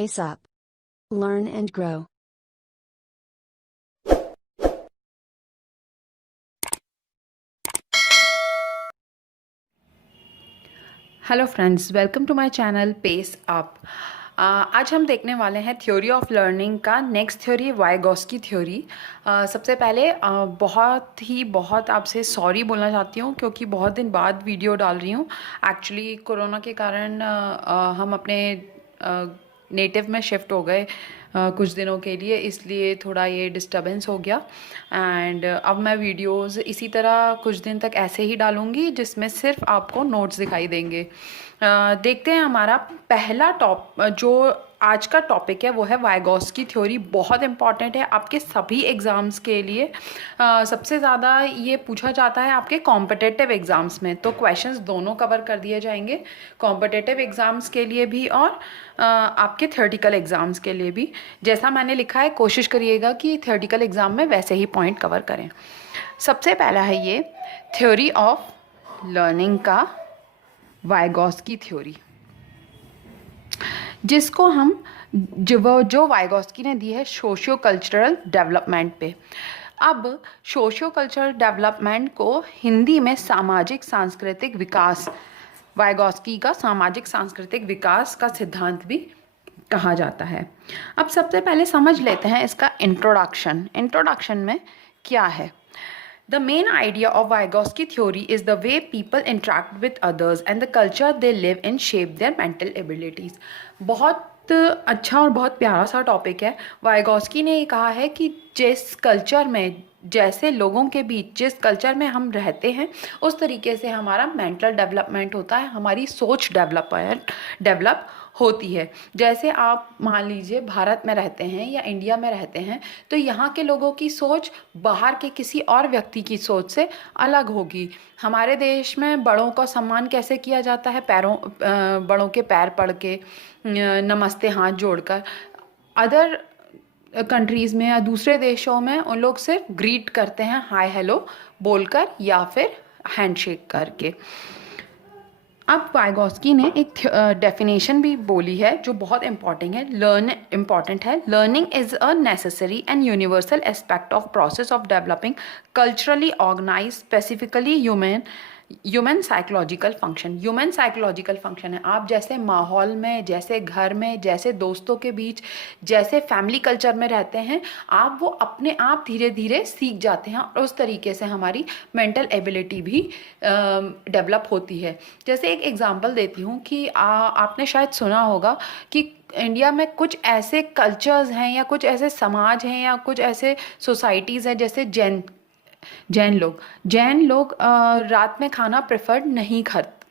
pace up. Learn and grow. Hello friends, welcome to my channel pace up. आज हम देखने वाले हैं थ्योरी ऑफ लर्निंग का नेक्स्ट थ्योरी, वाइगॉस्की थ्योरी। सबसे पहले बहुत आपसे सॉरी बोलना चाहती हूँ क्योंकि बहुत दिन बाद वीडियो डाल रही हूँ। एक्चुअली कोरोना के कारण हम अपने नेटिव में शिफ्ट हो गए कुछ दिनों के लिए, इसलिए थोड़ा ये डिस्टर्बेंस हो गया। एंड अब मैं वीडियोस इसी तरह कुछ दिन तक ऐसे ही डालूँगी जिसमें सिर्फ आपको नोट्स दिखाई देंगे। देखते हैं हमारा पहला जो आज का टॉपिक है वो है वाइगॉस्की थ्योरी। बहुत इंपॉर्टेंट है आपके सभी एग्ज़ाम्स के लिए। सबसे ज़्यादा ये पूछा जाता है आपके कॉम्पिटिटिव एग्ज़ाम्स में, तो क्वेश्चंस दोनों कवर कर दिए जाएंगे, कॉम्पिटिटिव एग्ज़ाम्स के लिए भी और आपके थ्योरेटिकल एग्ज़ाम्स के लिए भी। जैसा मैंने लिखा है कोशिश करिएगा कि थ्योरेटिकल एग्ज़ाम में वैसे ही पॉइंट कवर करें। सबसे पहला है ये थ्योरी ऑफ लर्निंग का वाइगॉस्की थ्योरी, जिसको हम जो वाइगॉस्की ने दी है सोशियो कल्चरल डेवलपमेंट पे। अब सोशियो कल्चरल डेवलपमेंट को हिंदी में सामाजिक सांस्कृतिक विकास, वाइगॉस्की का सामाजिक सांस्कृतिक विकास का सिद्धांत भी कहा जाता है। अब सबसे पहले समझ लेते हैं इसका इंट्रोडक्शन में क्या है। The main idea of Vygotsky theory is the way people interact with others and the culture they live in shape their mental abilities. बहुत अच्छा और बहुत प्यारा सा टॉपिक है। वाइगॉस्की ने ये कहा है कि जिस कल्चर में, जैसे लोगों के बीच जिस कल्चर में हम रहते हैं उस तरीके से हमारा मेंटल डेवलपमेंट होता है, हमारी सोच डेवलप होती है। जैसे आप मान लीजिए भारत में रहते हैं या इंडिया में रहते हैं तो यहाँ के लोगों की सोच बाहर के किसी और व्यक्ति की सोच से अलग होगी। हमारे देश में बड़ों का सम्मान कैसे किया जाता है, बड़ों के पैर पड़ के, नमस्ते हाथ जोड़कर। अदर कंट्रीज़ में या दूसरे देशों में उन लोग सिर्फ ग्रीट करते हैं हाय हेलो बोलकर या फिर हैंडशेक करके। अब वाइगॉस्की ने एक डेफिनेशन भी बोली है जो बहुत इम्पॉर्टेंट है। Learning is a necessary and universal aspect of process of developing culturally organize specifically human psychological function है। आप जैसे माहौल में, जैसे घर में, जैसे दोस्तों के बीच, जैसे फैमिली कल्चर में रहते हैं, आप वो अपने आप धीरे धीरे सीख जाते हैं और उस तरीके से हमारी मेंटल एबिलिटी भी डेवलप होती है। जैसे एक एग्जांपल देती हूँ कि आपने शायद सुना होगा कि इंडिया में कुछ ऐसे कल्चर्स हैं या कुछ ऐसे समाज हैं या कुछ ऐसे सोसाइटीज़ हैं, जैसे जैन लोग रात में खाना प्रेफर नहीं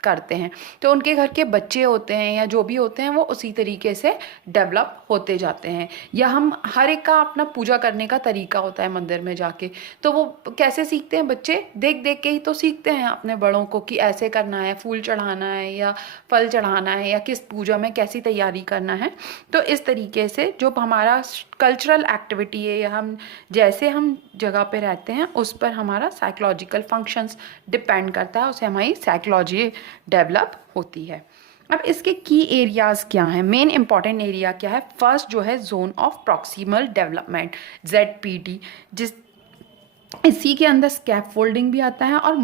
करते हैं, तो उनके घर के बच्चे होते हैं या जो भी होते हैं वो उसी तरीके से डेवलप होते जाते हैं। या हम हर एक का अपना पूजा करने का तरीका होता है मंदिर में जाके, तो वो कैसे सीखते हैं बच्चे, देख देख के ही तो सीखते हैं अपने बड़ों को कि ऐसे करना है, फूल चढ़ाना है या फल चढ़ाना है या किस पूजा में कैसी तैयारी करना है। तो इस तरीके से जो हमारा कल्चरल एक्टिविटी है या हम जगह पे रहते हैं उस पर हमारा साइकोलॉजिकल फंक्शंस डिपेंड करता है, उससे हमारी साइकोलॉजी डेवलप होती है। अब इसके की एरियाज क्या हैं, मेन इंपॉर्टेंट एरिया क्या है। फर्स्ट जो है zone of proximal development, ZPD, इसी के अंदर स्कैफोल्डिंग भी आता है और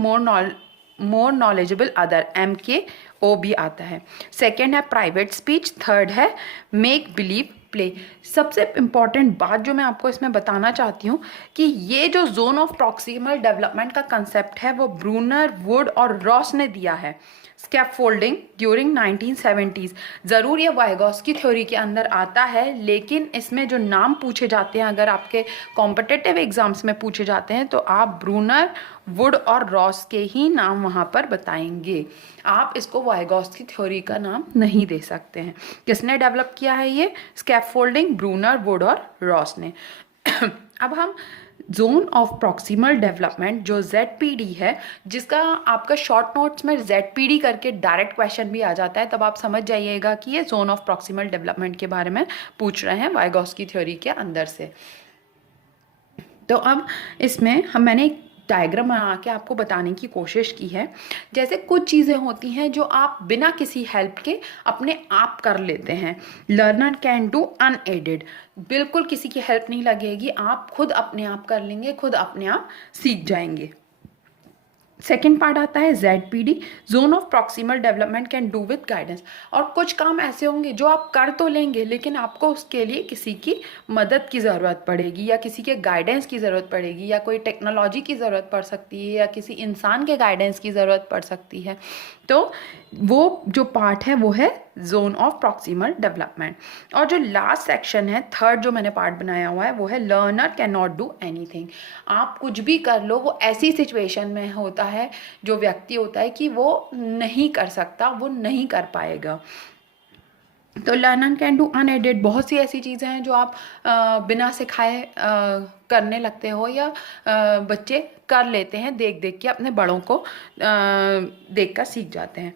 मोर नॉलेजेबल अदर, MKO भी आता है। सेकेंड है प्राइवेट स्पीच। थर्ड है मेक बिलीव प्ले। सबसे इम्पॉर्टेंट बात जो मैं आपको इसमें बताना चाहती हूँ कि ये जो जोन ऑफ प्रॉक्सिमल डेवलपमेंट का कंसेप्ट है वो ब्रूनर, वुड और रॉस ने दिया है। Scaffolding during 1970s। ज़रूर ये वाइगॉस्की थ्योरी के अंदर आता है, लेकिन इसमें जो नाम पूछे जाते हैं, अगर आपके कॉम्पिटिटिव एग्जाम्स में पूछे जाते हैं तो आप ब्रूनर, वुड और रॉस के ही नाम वहाँ पर बताएंगे। आप इसको वाइगॉस्की थ्योरी का नाम नहीं दे सकते हैं। किसने डेवलप किया है ये? स्कैफोल्डिंग, ब्रूनर, वुड और रॉस ने। अब हम जोन ऑफ प्रॉक्सिमल डेवलपमेंट जो ZPD है, जिसका आपका शॉर्ट नोट्स में ZPD करके डायरेक्ट क्वेश्चन भी आ जाता है, तब आप समझ जाइएगा कि ये जोन ऑफ प्रॉक्सिमल डेवलपमेंट के बारे में पूछ रहे हैं वाइगॉस्की थ्योरी के अंदर से। तो अब इसमें मैंने डायग्राम बना के आपको बताने की कोशिश की है। जैसे कुछ चीज़ें होती हैं जो आप बिना किसी हेल्प के अपने आप कर लेते हैं। लर्नर कैन डू अनएडेड, बिल्कुल किसी की हेल्प नहीं लगेगी, आप खुद अपने आप कर लेंगे, खुद अपने आप सीख जाएंगे। सेकेंड पार्ट आता है ZPD, zone of proximal development can do with guidance. और कुछ काम ऐसे होंगे जो आप कर तो लेंगे लेकिन आपको उसके लिए किसी की मदद की ज़रूरत पड़ेगी या किसी के गाइडेंस की ज़रूरत पड़ेगी या कोई टेक्नोलॉजी की ज़रूरत पड़ सकती है या किसी इंसान के गाइडेंस की ज़रूरत पड़ सकती है। तो वो जो पार्ट है वो है जोन ऑफ प्रॉक्सिमल डेवलपमेंट। और जो लास्ट सेक्शन है, थर्ड जो मैंने पार्ट बनाया हुआ है, वो है learner can not do anything. आप कुछ भी कर लो, वो ऐसी सिचुएशन में होता है, जो व्यक्ति होता है कि वो नहीं कर सकता, वो नहीं कर पाएगा। तो लर्नर कैन डू अनएडेड, बहुत सी ऐसी चीज़ें हैं जो आप बिना सिखाए करने लगते हो या बच्चे कर लेते हैं, देख देख के अपने बड़ों को देख कर सीख जाते हैं।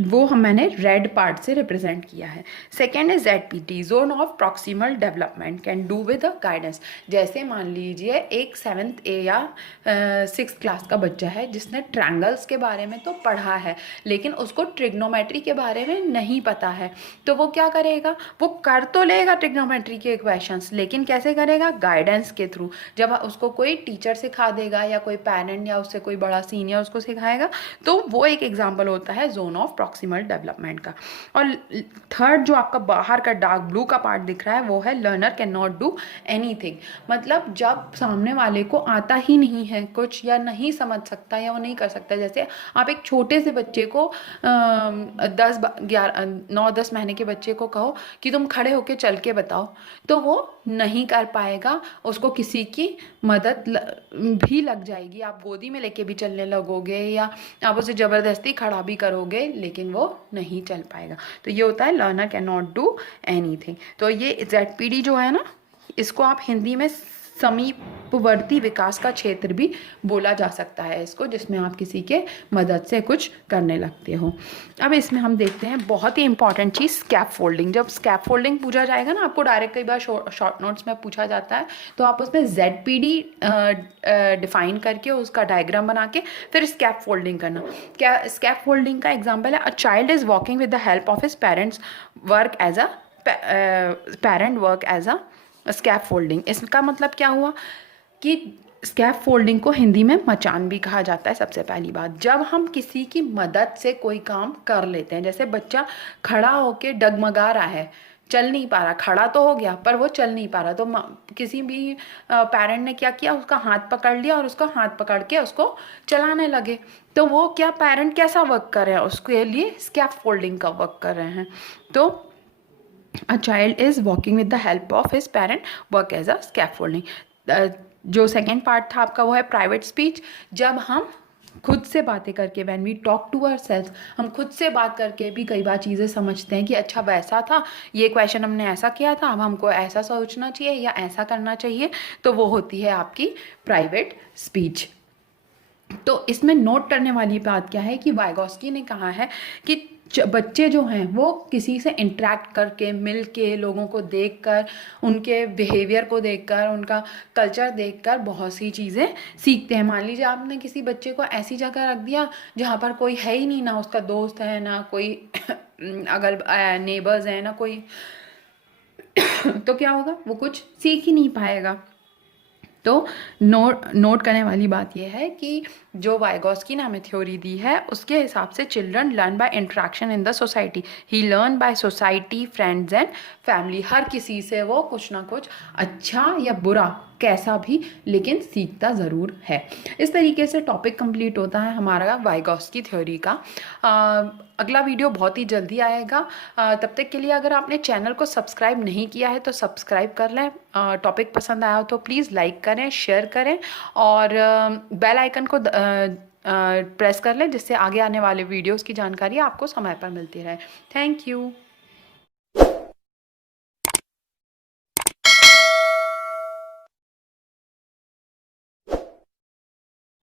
वो मैंने रेड पार्ट से रिप्रेजेंट किया है। सेकेंड है ZPD, zone of proximal development can do with a guidance. जैसे मान लीजिए एक 7th A या 6th क्लास का बच्चा है जिसने ट्रायंगल्स के बारे में तो पढ़ा है लेकिन उसको ट्रिग्नोमेट्री के बारे में नहीं पता है, तो वो क्या करेगा, वो कर तो लेगा ट्रिग्नोमेट्री के इक्वेशंस, लेकिन कैसे करेगा, गाइडेंस के थ्रू। जब उसको कोई टीचर सिखा देगा या कोई पेरेंट या उससे कोई बड़ा सीनियर उसको सिखाएगा, तो वो एक एग्जाम्पल होता है जोन ऑफ प्रॉक्सिमल डेवलपमेंट का। और थर्ड जो आपका बाहर का डार्क ब्लू का पार्ट दिख रहा है वो है learner can not do anything. मतलब जब सामने वाले को आता ही नहीं है कुछ या नहीं समझ सकता या वो नहीं कर सकता, जैसे आप एक छोटे से बच्चे को 9-10 महीने के बच्चे को कहो कि तुम खड़े होके चल के बताओ, तो वो नहीं कर पाएगा, उसको किसी की मदद भी लग जाएगी। आप गोदी में लेके भी चलने लगोगे या आप उसे ज़बरदस्ती खड़ा भी करोगे लेकिन वो नहीं चल पाएगा। तो ये होता है learner can not do anything. तो ये ZPD जो है ना, इसको आप हिंदी में समीपवर्ती विकास का क्षेत्र भी बोला जा सकता है इसको, जिसमें आप किसी के मदद से कुछ करने लगते हो। अब इसमें हम देखते हैं बहुत ही इंपॉर्टेंट चीज़, स्कैफोल्डिंग। जब स्कैफोल्डिंग पूछा जाएगा ना, आपको डायरेक्ट कई बार शॉर्ट नोट्स में पूछा जाता है, तो आप उसमें ZPD डिफाइन करके उसका डायग्राम बना के फिर स्कैफोल्डिंग करना। क्या स्कैफोल्डिंग का एग्जाम्पल है, a child is walking with the help of his parents work as a scaffolding. इसका मतलब क्या हुआ कि स्कैफोल्डिंग को हिंदी में मचान भी कहा जाता है। सबसे पहली बात, जब हम किसी की मदद से कोई काम कर लेते हैं, जैसे बच्चा खड़ा होके डगमगा रहा है, चल नहीं पा रहा, खड़ा तो हो गया पर वो चल नहीं पा रहा, तो किसी भी पेरेंट ने क्या किया, उसका हाथ पकड़ लिया और उसका हाथ पकड़ के उसको चलाने लगे, तो वो क्या पेरेंट कैसा वर्क कर रहे हैं, उसके लिए स्कैफोल्डिंग का वर्क कर रहे हैं। तो a child is walking with the help of his parent work as a scaffolding। जो सेकेंड पार्ट था आपका वो है प्राइवेट स्पीच। जब हम खुद से बातें करके, when we talk to ourselves, हम खुद से बात करके भी कई बार चीज़ें समझते हैं कि अच्छा वैसा था, ये क्वेश्चन हमने ऐसा किया था, अब हमको ऐसा सोचना चाहिए या ऐसा करना चाहिए, तो वो होती है आपकी प्राइवेट स्पीच। तो इसमें नोट करने वाली बात क्या है कि वाइगोस्की ने कहा है कि बच्चे जो हैं वो किसी से इंटरेक्ट करके, मिल के, लोगों को देखकर, उनके बिहेवियर को देखकर, उनका कल्चर देखकर बहुत सी चीज़ें सीखते हैं। मान लीजिए आपने किसी बच्चे को ऐसी जगह रख दिया जहाँ पर कोई है ही नहीं, ना उसका दोस्त है, ना कोई अगर नेबर्स हैं, ना कोई तो क्या होगा, वो कुछ सीख ही नहीं पाएगा। तो नोट करने वाली बात यह है कि जो वाइगोस्की ने हमें थ्योरी दी है उसके हिसाब से children learn by interaction in the society, he learn by society, friends and family. हर किसी से वो कुछ ना कुछ अच्छा या बुरा कैसा भी लेकिन सीखता ज़रूर है। इस तरीके से टॉपिक कंप्लीट होता है हमारा वाइगोस्की थ्योरी का। अगला वीडियो बहुत ही जल्दी आएगा। तब तक के लिए अगर आपने चैनल को सब्सक्राइब नहीं किया है तो सब्सक्राइब कर लें। टॉपिक पसंद आया हो तो प्लीज़ लाइक करें, शेयर करें और बेल आइकन को प्रेस कर लें, जिससे आगे आने वाले वीडियोस की जानकारी आपको समय पर मिलती रहे। Thank you.